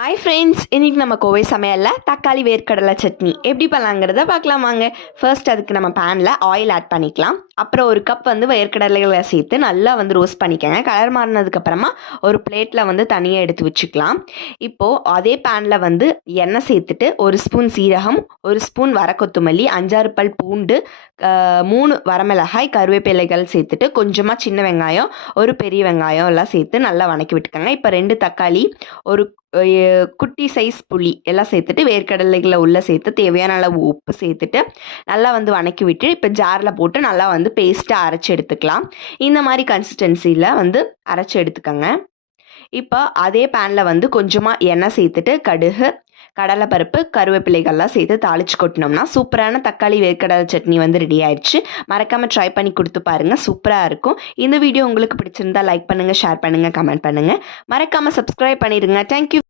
Hi friends, இன்றைக்கி நம்ம கோவை சமையலில் தக்காளி வேர்க்கடலை சட்னி எப்படி பண்ணலாங்கிறத பார்க்கலாம் வாங்க. ஃபர்ஸ்ட் அதுக்கு நம்ம பேனில் ஆயில் ஆட் பண்ணிக்கலாம். அப்புறம் ஒரு கப் வேர்க்கடலைகளை சேர்த்து நல்லா ரோஸ்ட் பண்ணிக்கோங்க. கலர் மாறினதுக்கப்புறமா ஒரு பிளேட்டில் தனியாக எடுத்து வச்சுக்கலாம். இப்போது அதே பேனில் எண்ணெய் சேர்த்துட்டு ஒரு ஸ்பூன் சீரகம், ஒரு ஸ்பூன் வரக்கொத்துமல்லி, 5-6 பல் பூண்டு, 3 வரமிளகாய், கருவேப்பிலைகள் சேர்த்துட்டு கொஞ்சமாக சின்ன வெங்காயம், ஒரு பெரிய வெங்காயம் எல்லாம் சேர்த்து நல்லா வணக்கி விட்டுக்கோங்க. இப்போ 2 தக்காளி, ஒரு குட்டி சைஸ் புளி எல்லாம் சேர்த்துட்டு வேர்க்கடலைகளை உள்ளே சேர்த்து தேவையான அளவு உப்பு சேர்த்துட்டு நல்லா வணக்கி விட்டு இப்போ ஜாரில் போட்டு நல்லா பேஸ்ட்டாக அரைச்சி எடுத்துக்கலாம். இந்த மாதிரி கன்சிஸ்டன்சியில் அரைச்சி எடுத்துக்கோங்க. இப்போ அதே பேனில் கொஞ்சமாக எண்ணெய் சேர்த்துட்டு கடுகு, கடலைப்பருப்பு, கருவேப்பிலைகள்லாம் சேர்த்து தாளித்து கொட்டினோம்னா சூப்பரான தக்காளி வேர்க்கடலை சட்னி ரெடி ஆயிடுச்சு. மறக்காமல் ட்ரை பண்ணி கொடுத்து பாருங்கள், சூப்பராக இருக்கும். இந்த வீடியோ உங்களுக்கு பிடிச்சிருந்தா லைக் பண்ணுங்கள், ஷேர் பண்ணுங்கள், கமெண்ட் பண்ணுங்கள். மறக்காமல் சப்ஸ்கிரைப் பண்ணிடுங்க. தேங்க்யூ.